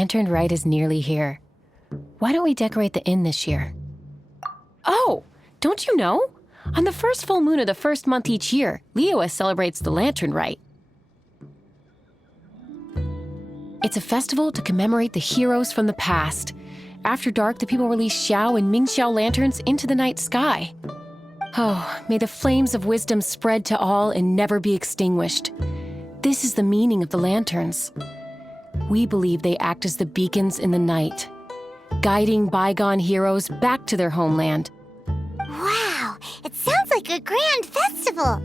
lantern rite is nearly here. Why don't we decorate the inn this year? Oh, don't you know? On the first full moon of the first month each year, Liyue celebrates the lantern rite. It's a festival to commemorate the heroes from the past. After dark, the people release Xiao and Mingxiao lanterns into the night sky. Oh, may the flames of wisdom spread to all and never be extinguished. This is the meaning of the lanterns. We believe they act as the beacons in the night, guiding bygone heroes back to their homeland. Wow, it sounds like a grand festival.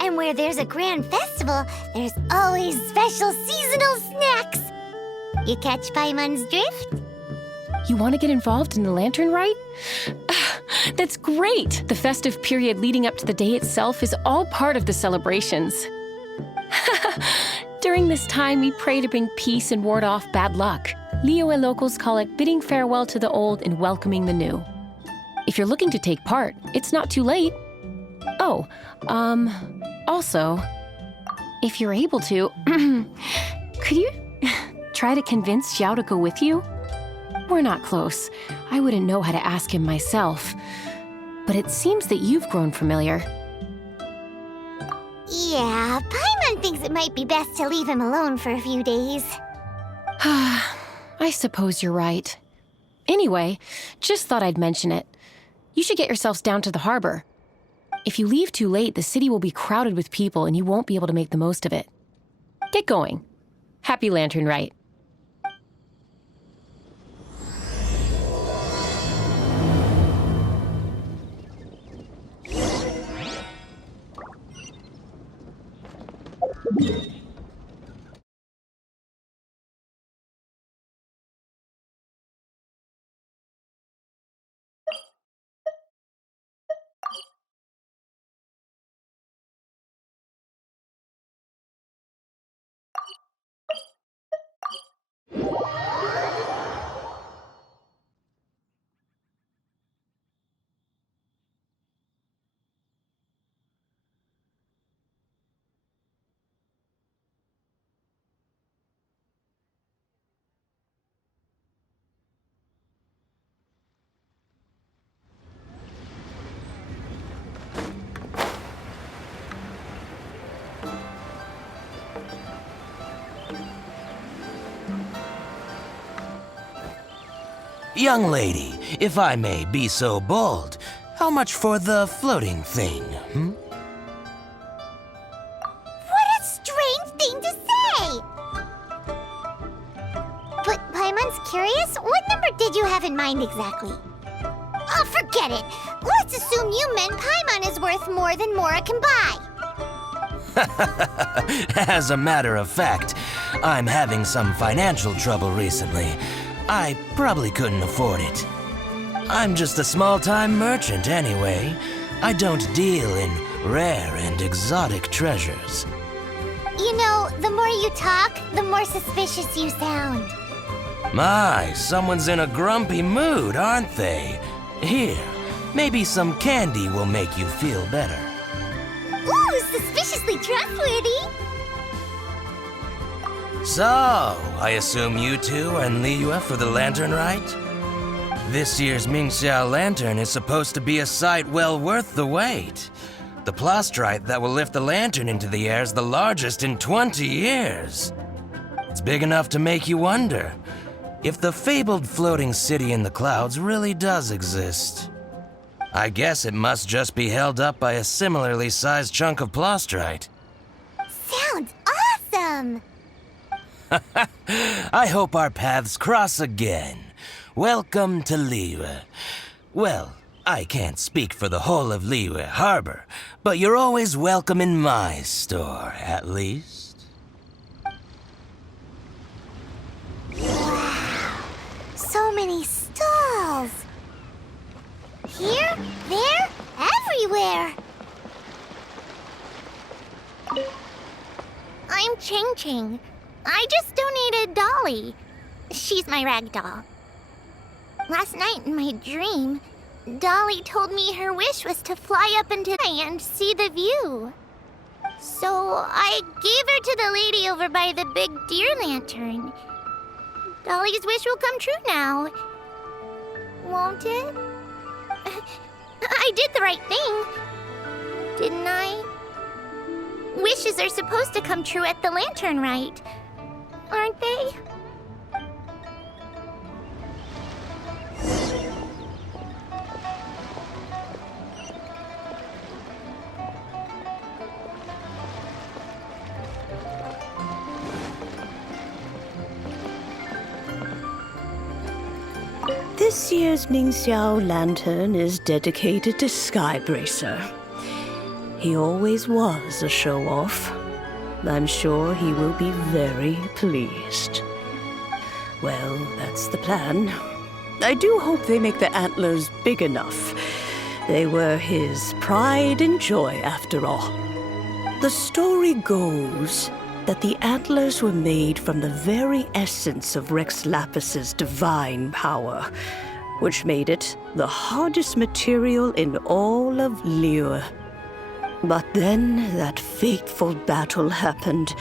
And where there's a grand festival, there's always special seasonal snacks. You catch Paimon's drift? You want to get involved in the lantern rite? That's great! The festive period leading up to the day itself is all part of the celebrations. During this time, we pray to bring peace and ward off bad luck. Liyue locals call it bidding farewell to the old and welcoming the new. If you're looking to take part, it's not too late. Oh, also, if you're able to, could you try to convince Xiao to go with you? We're not close. I wouldn't know how to ask him myself. But it seems that you've grown familiar. Yeah, Paimon thinks it might be best to leave him alone for a few days. I suppose you're right. Anyway, just thought I'd mention it. You should get yourselves down to the harbor. If you leave too late, the city will be crowded with people and you won't be able to make the most of it. Get going. Happy Lantern Rite. Young lady, if I may be so bold, how much for the floating thing, What a strange thing to say! But Paimon's curious, what number did you have in mind exactly? Oh, forget it! Let's assume you meant Paimon is worth more than Mora can buy. As a matter of fact, I'm having some financial trouble recently. I probably couldn't afford it. I'm just a small-time merchant anyway. I don't deal in rare and exotic treasures. You know, the more you talk, the more suspicious you sound. My, someone's in a grumpy mood, aren't they? Here, maybe some candy will make you feel better. Ooh, suspiciously trustworthy! So, I assume you two are in Liyue for the lantern rite? This year's Mingxiao lantern is supposed to be a sight well worth the wait. The plastrite that will lift the lantern into the air is the largest in 20 years. It's big enough to make you wonder if the fabled floating city in the clouds really does exist. I guess it must just be held up by a similarly sized chunk of plastrite. Sounds awesome! I hope our paths cross again. Welcome to Liyue. Well, I can't speak for the whole of Liyue Harbor, but you're always welcome in my store, at least. Wow, so many stalls! Here, there, everywhere! I'm Ching Ching. I just donated Dolly. She's my rag doll. Last night in my dream, Dolly told me her wish was to fly up into the sky and see the view. So I gave her to the lady over by the big deer lantern. Dolly's wish will come true now. Won't it? I did the right thing, didn't I? Wishes are supposed to come true at the lantern rite, aren't they? This year's Mingxiao lantern is dedicated to Skybracer. He always was a show-off. I'm sure he will be very pleased. Well, that's the plan. I do hope they make the antlers big enough. They were his pride and joy, after all. The story goes that the antlers were made from the very essence of Rex Lapis's divine power, which made it the hardest material in all of Liyue. But then that fateful battle happened.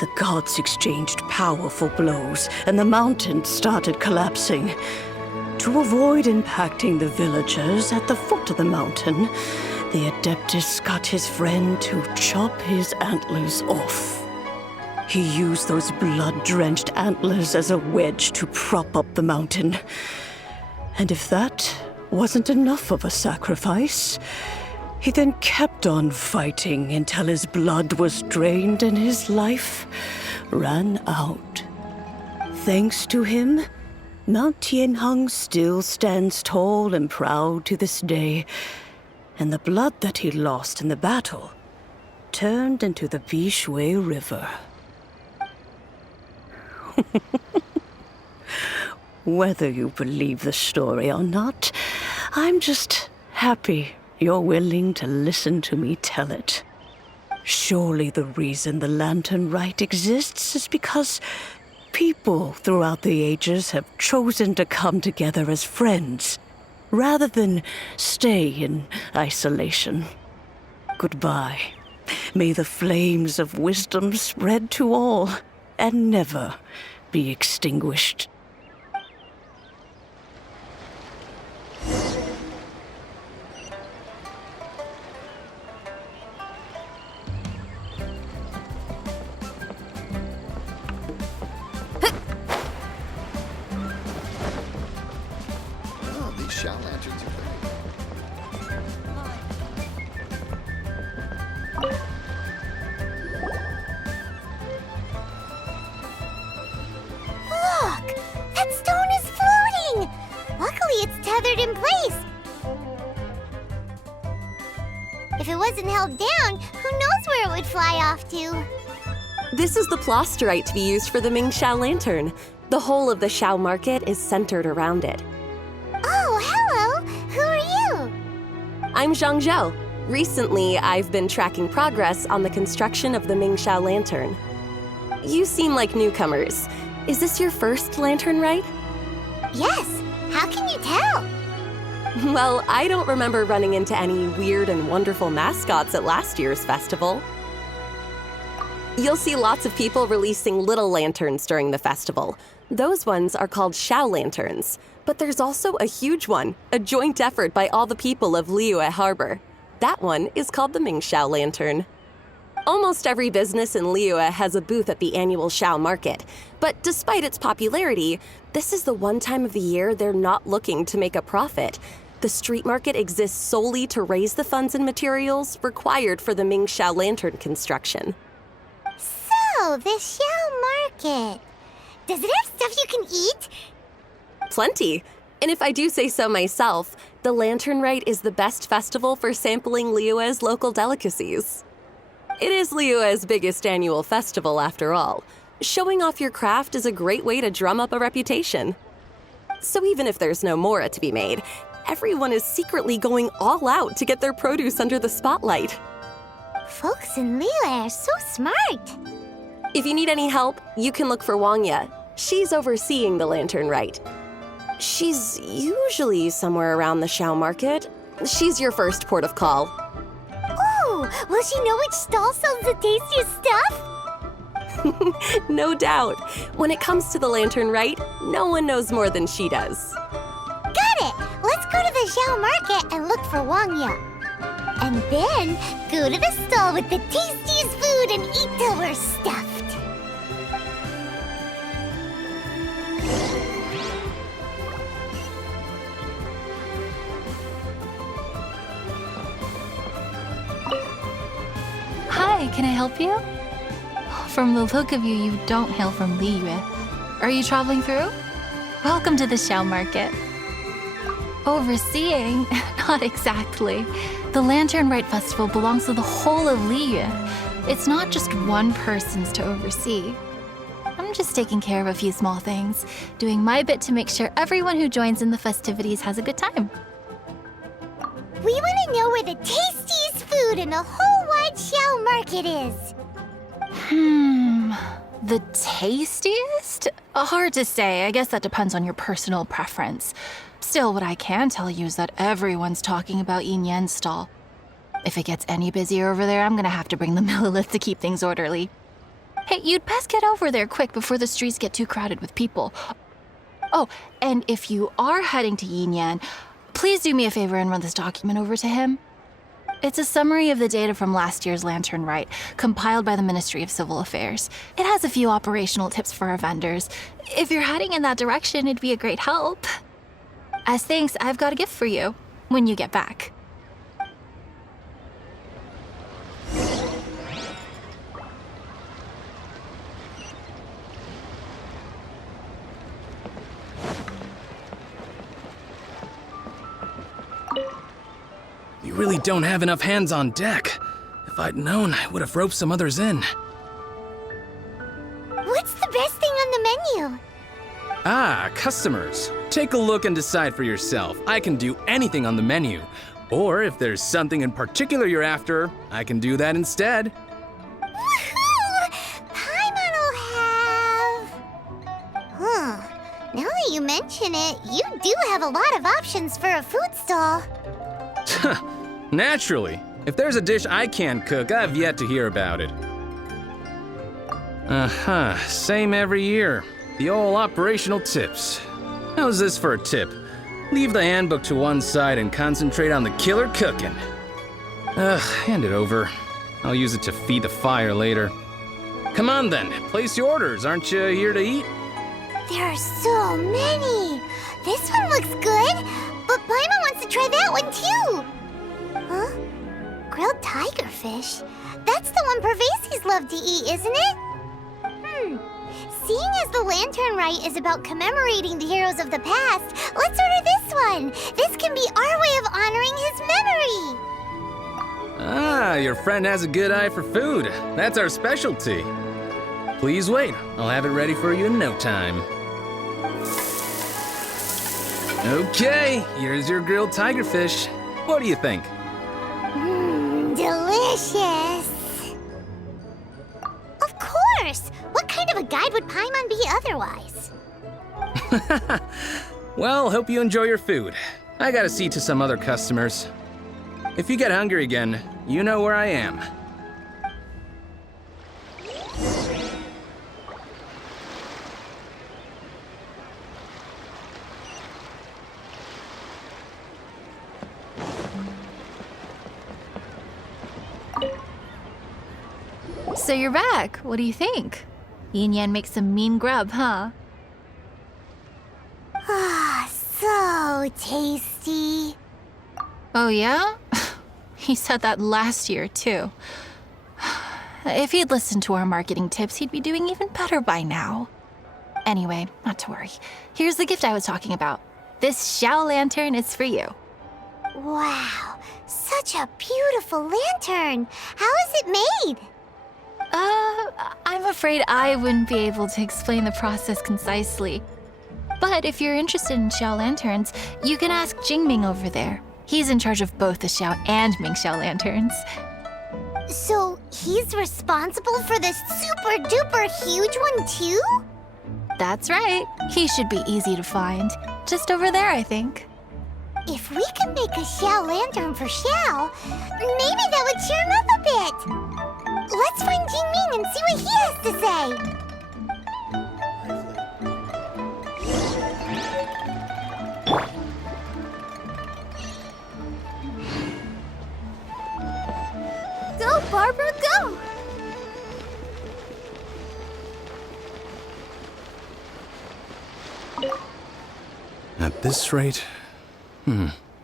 The gods exchanged powerful blows, and the mountain started collapsing. To avoid impacting the villagers at the foot of the mountain, the Adeptus got his friend to chop his antlers off. He used those blood-drenched antlers as a wedge to prop up the mountain. And if that wasn't enough of a sacrifice, he then kept on fighting until his blood was drained and his life ran out. Thanks to him, Mount Tianheng still stands tall and proud to this day, and the blood that he lost in the battle turned into the Bishui River. Whether you believe the story or not, I'm just happy you're willing to listen to me tell it. Surely the reason the Lantern Rite exists is because people throughout the ages have chosen to come together as friends, rather than stay in isolation. Goodbye. May the flames of wisdom spread to all and never be extinguished. Oh, these shell lanterns are big. Look! That stone is floating! Luckily, it's tethered in place. If it wasn't held down, who knows where it would fly off to? This is the plasterite to be used for the Mingxiao lantern. The whole of the Xiao market is centered around it. Oh, hello! Who are you? I'm Zhang Zhou. Recently, I've been tracking progress on the construction of the Mingxiao lantern. You seem like newcomers. Is this your first lantern rite? Yes. How can you tell? Well, I don't remember running into any weird and wonderful mascots at last year's festival. You'll see lots of people releasing little lanterns during the festival. Those ones are called Xiao lanterns. But there's also a huge one, a joint effort by all the people of Liyue Harbor. That one is called the Mingxiao lantern. Almost every business in Liyue has a booth at the annual Xiao market. But despite its popularity, this is the one time of the year they're not looking to make a profit. The street market exists solely to raise the funds and materials required for the Mingxiao lantern construction. So, the Xiao market. Does it have stuff you can eat? Plenty. And if I do say so myself, the Lantern Rite is the best festival for sampling Liyue's local delicacies. It is Liyue's biggest annual festival, after all. Showing off your craft is a great way to drum up a reputation. So even if there's no mora to be made, everyone is secretly going all out to get their produce under the spotlight. Folks in Liyue are so smart. If you need any help, you can look for Wangya. She's overseeing the Lantern Rite. She's usually somewhere around the Xiao market. She's your first port of call. Oh, will she know which stall sells the tastiest stuff? No doubt. When it comes to the lantern rite, no one knows more than she does. Got it! Let's go to the Xiao Market and look for Wangya. And then go to the stall with the tastiest food and eat till we're stuffed. Hi, can I help you? From the look of you, you don't hail from Liyue. Are you traveling through? Welcome to the Xiao Market. Overseeing? Not exactly. The Lantern Rite Festival belongs to the whole of Liyue. It's not just one person's to oversee. I'm just taking care of a few small things, doing my bit to make sure everyone who joins in the festivities has a good time. We want to know where the tastiest food in the whole wide Xiao Market is. The tastiest? Hard to say. I guess that depends on your personal preference. Still, what I can tell you is that everyone's talking about Yin Yan's stall. If it gets any busier over there, I'm gonna have to bring the millilith to keep things orderly. Hey, you'd best get over there quick before the streets get too crowded with people. Oh, and if you are heading to Yin Yan, please do me a favor and run this document over to him. It's a summary of the data from last year's Lantern Rite, compiled by the Ministry of Civil Affairs. It has a few operational tips for our vendors. If you're heading in that direction, it'd be a great help. As thanks, I've got a gift for you when you get back. You really don't have enough hands on deck. If I'd known, I would have roped some others in. What's the best thing on the menu? Ah, customers. Take a look and decide for yourself. I can do anything on the menu. Or if there's something in particular you're after, I can do that instead. Woohoo! Paimon will have... Now that you mention it, you do have a lot of options for a food stall. Naturally. If there's a dish I can't cook, I've yet to hear about it. Same every year. The old operational tips. How's this for a tip? Leave the handbook to one side and concentrate on the killer cooking. Hand it over. I'll use it to feed the fire later. Come on then, place your orders. Aren't you here to eat? There are so many. This one looks good, but Paimon wants to try that one too. Huh? Grilled tigerfish? That's the one Pervasi's love to eat, isn't it? Seeing as the Lantern Rite is about commemorating the heroes of the past, let's order this one. This can be our way of honoring his memory. Ah, your friend has a good eye for food. That's our specialty. Please wait. I'll have it ready for you in no time. Okay, here's your grilled tigerfish. What do you think? Delicious. Of course. What kind of a guide would Paimon be otherwise? Well, hope you enjoy your food. I gotta see to some other customers. If you get hungry again, you know where I am. So you're back. What do you think? Yin Yan makes some mean grub, huh? Ah, so tasty. Oh, yeah? He said that last year, too. If he'd listened to our marketing tips, he'd be doing even better by now. Anyway, not to worry. Here's the gift I was talking about. This Xiao lantern is for you. Wow, such a beautiful lantern. How is it made? I'm afraid I wouldn't be able to explain the process concisely. But if you're interested in Xiao lanterns, you can ask Jingming over there. He's in charge of both the Xiao and Mingxiao lanterns. So he's responsible for this super duper huge one too? That's right. He should be easy to find. Just over there, I think. If we could make a Xiao lantern for Xiao, maybe that would cheer him up a bit. Let's find Jingming and see what he has to say. Go, Barbara, go! At this rate,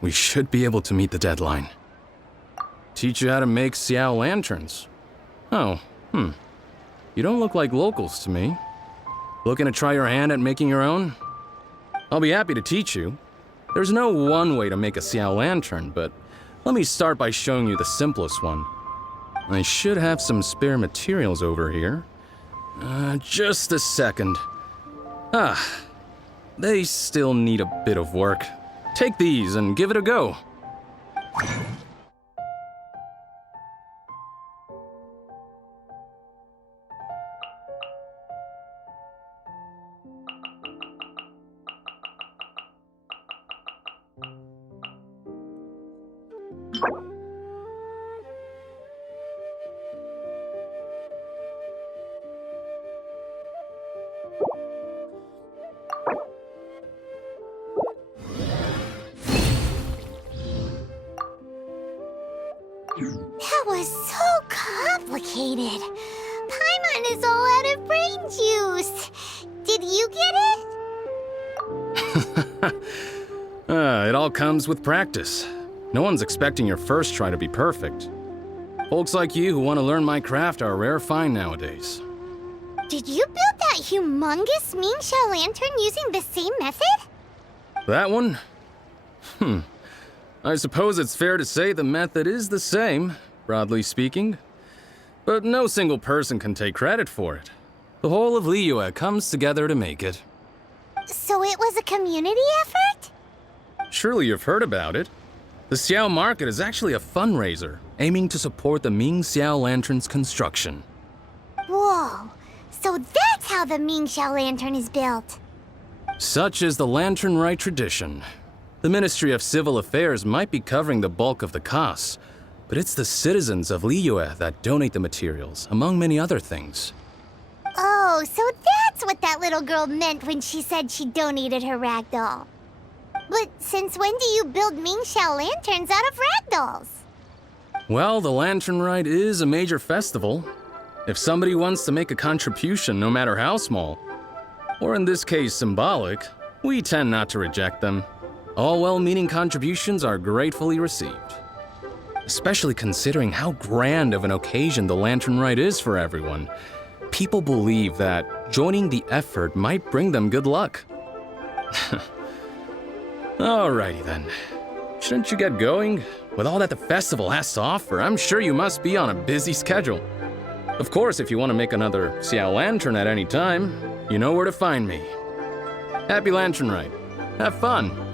we should be able to meet the deadline. Teach you how to make Xiao lanterns. Oh, You don't look like locals to me. Looking to try your hand at making your own? I'll be happy to teach you. There's no one way to make a Xiao lantern, but let me start by showing you the simplest one. I should have some spare materials over here. Just a second. They still need a bit of work. Take these and give it a go. That was so complicated. Paimon is all out of brain juice. Did you get it? It all comes with practice. No one's expecting your first try to be perfect. Folks like you who want to learn my craft are a rare find nowadays. Did you build that humongous Mingxiao lantern using the same method? That one? I suppose it's fair to say the method is the same, broadly speaking. But no single person can take credit for it. The whole of Liyue comes together to make it. So it was a community effort? Surely you've heard about it. The Xiao Market is actually a fundraiser aiming to support the Ming Xiao Lantern's construction. Whoa, so that's how the Mingxiao lantern is built. Such is the Lantern Rite tradition. The Ministry of Civil Affairs might be covering the bulk of the costs, but it's the citizens of Liyue that donate the materials, among many other things. Oh, so that's what that little girl meant when she said she donated her ragdoll. But since when do you build Mingxiao lanterns out of ragdolls? Well, the Lantern Rite is a major festival. If somebody wants to make a contribution, no matter how small, or in this case symbolic, we tend not to reject them. All well-meaning contributions are gratefully received. Especially considering how grand of an occasion the Lantern Rite is for everyone. People believe that joining the effort might bring them good luck. Alrighty then. Shouldn't you get going? With all that the festival has to offer, I'm sure you must be on a busy schedule. Of course, if you want to make another Xiao Lantern at any time, you know where to find me. Happy Lantern Rite. Have fun.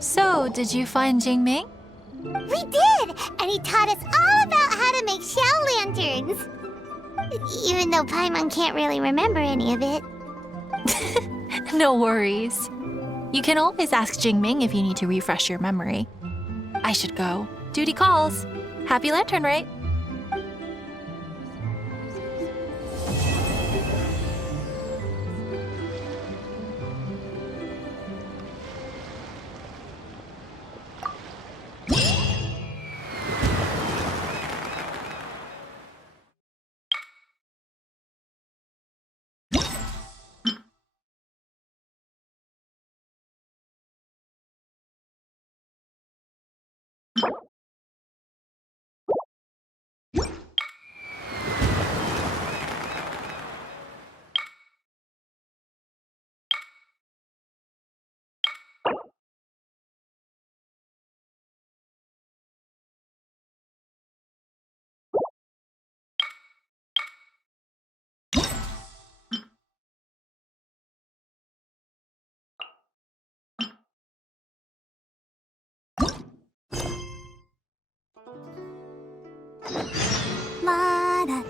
So, did you find Jingming? We did! And he taught us all about how to make Xiao lanterns. Even though Paimon can't really remember any of it. No worries. You can always ask Jingming if you need to refresh your memory. I should go. Duty calls. Happy Lantern Rite.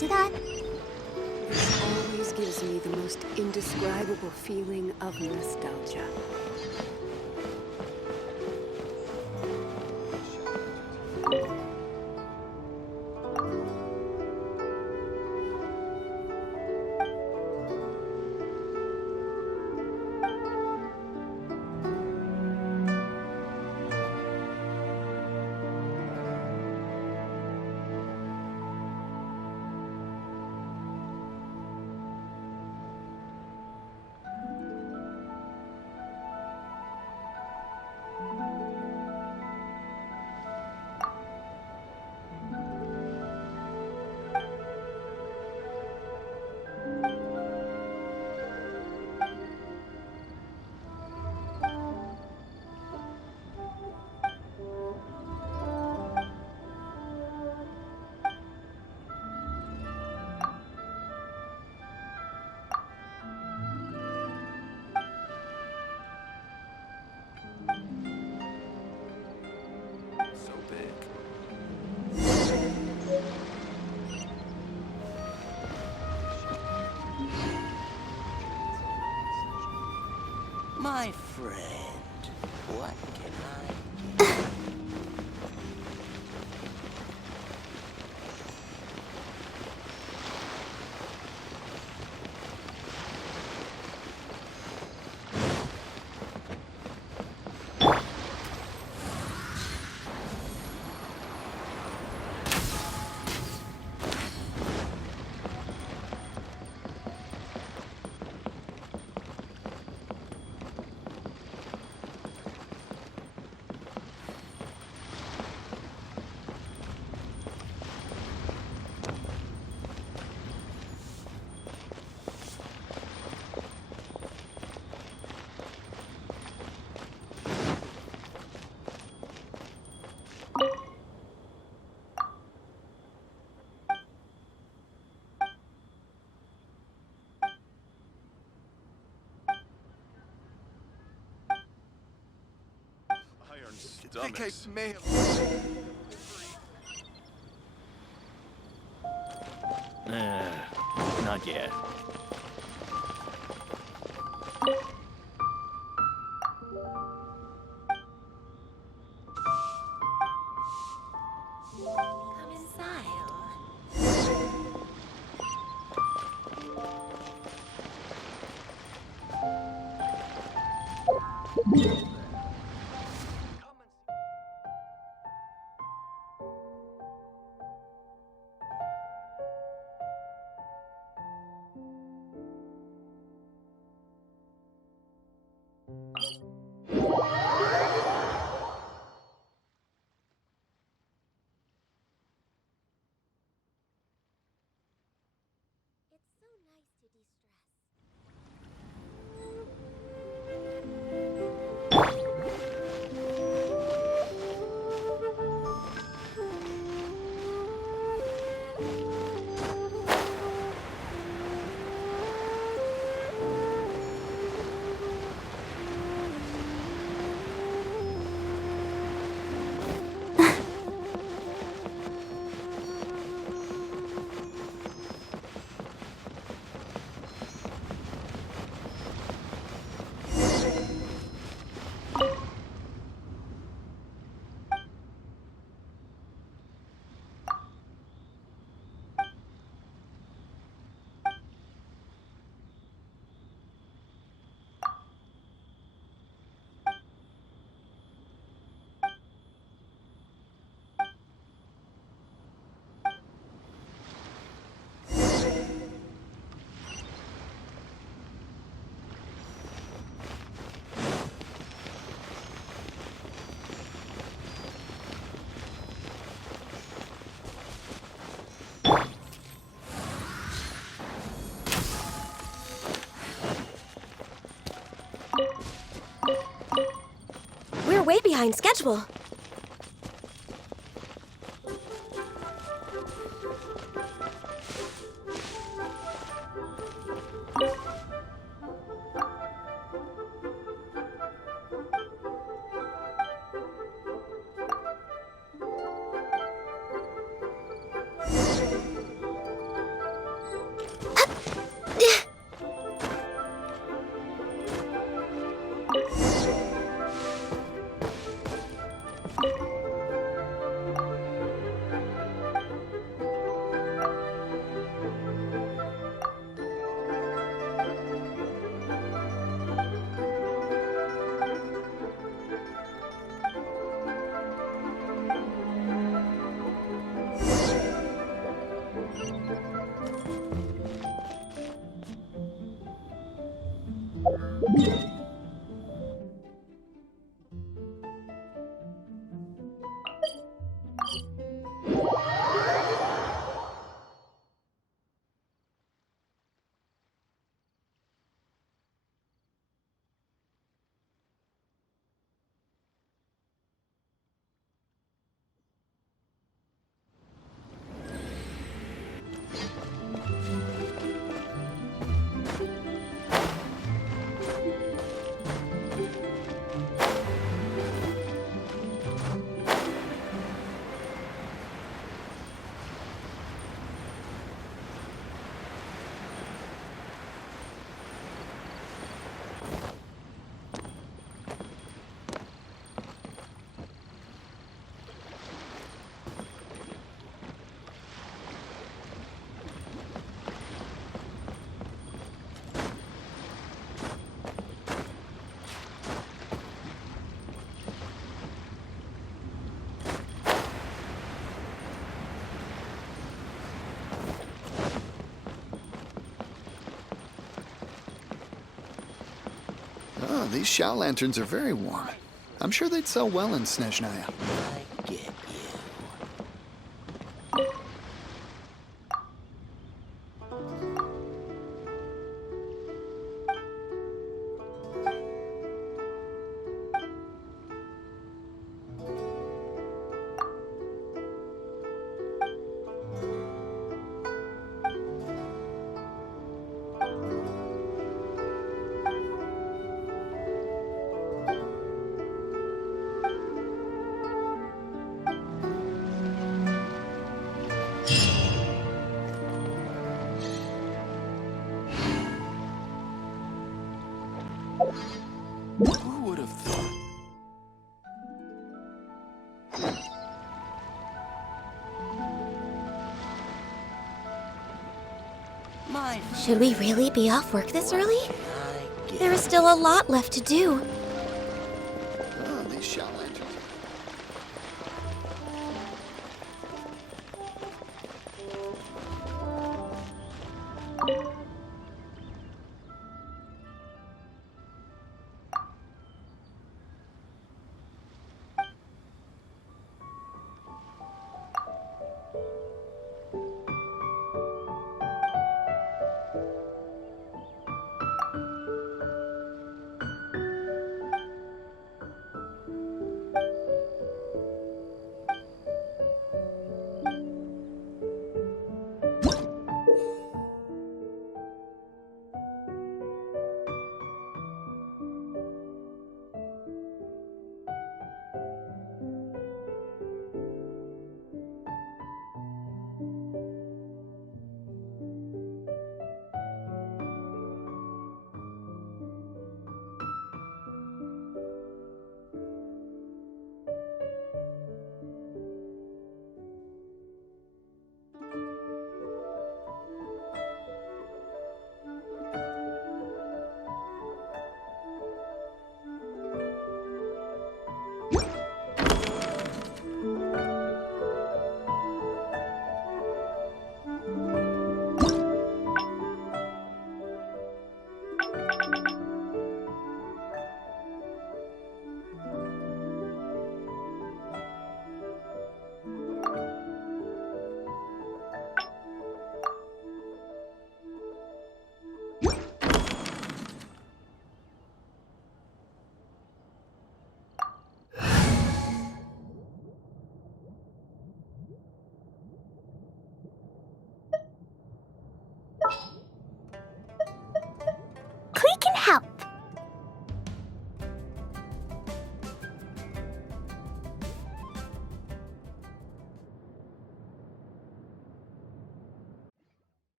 to that? This always gives me the most indescribable feeling of nostalgia. My friend, what can I... Stomachs. Not yet. Come inside. It's so nice to de-stress. We're way behind schedule. Oh, these Xiao lanterns are very warm. I'm sure they'd sell well in Snezhnaya. I get you. Who would have thought? Should we really be off work this early? There is still a lot left to do. Oh, these Xiao lanterns.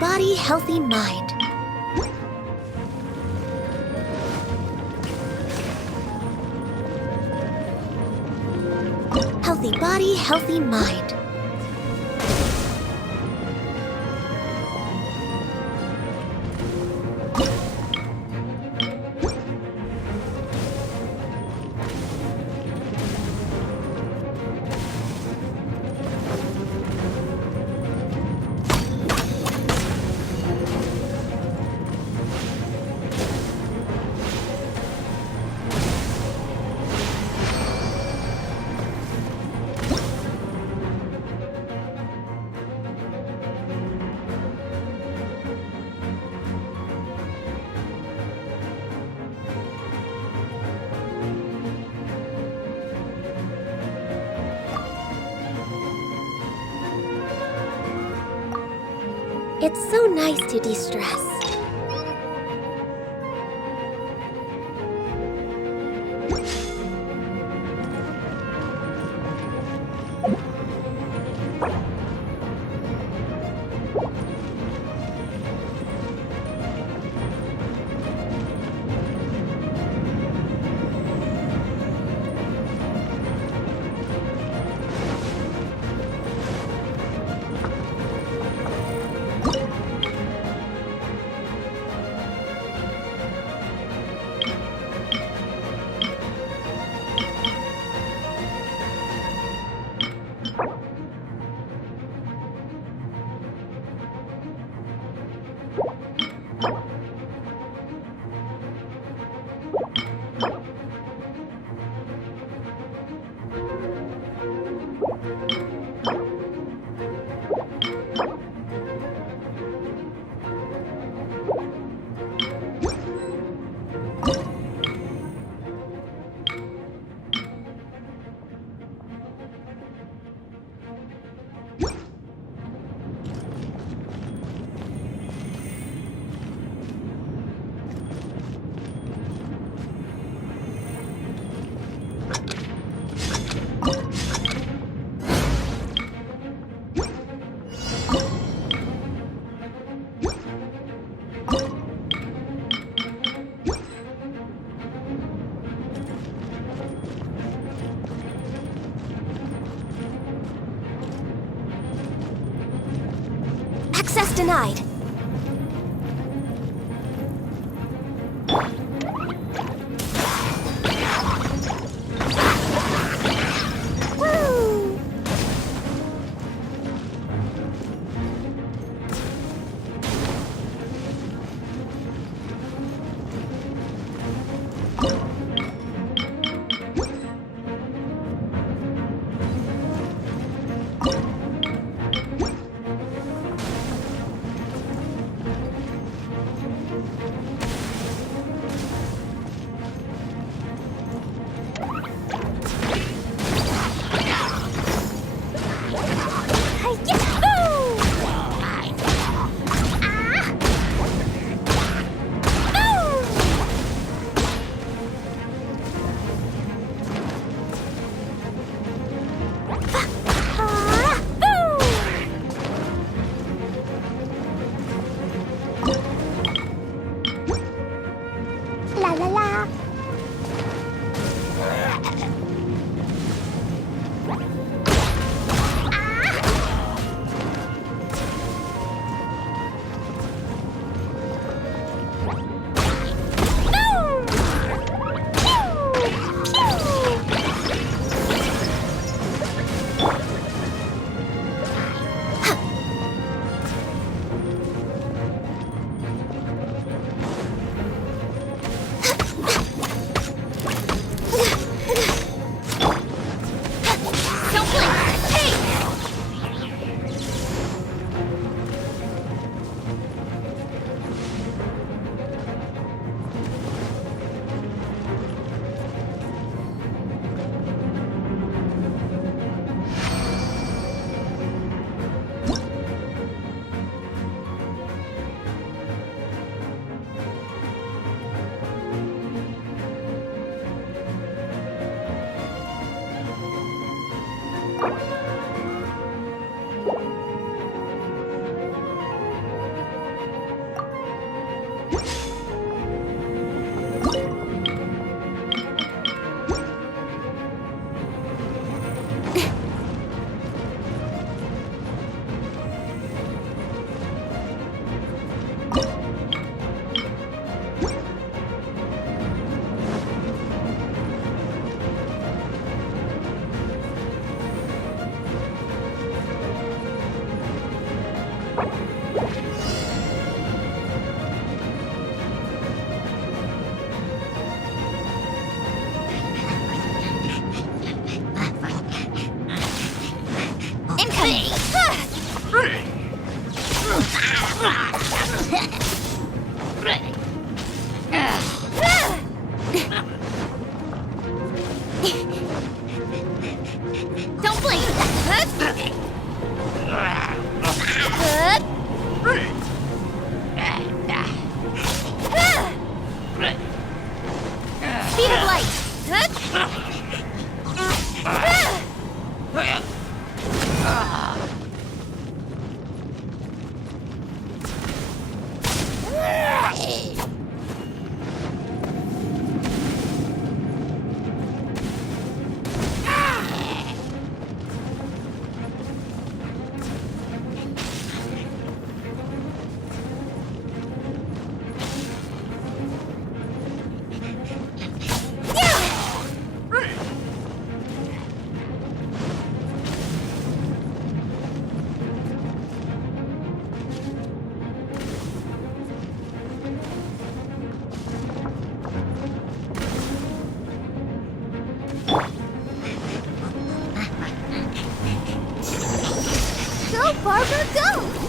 body, healthy mind. Healthy body, healthy mind. It's so nice to de-stress. Access denied. Woo! Don't blink! Speed of light! Go, Barbara, go!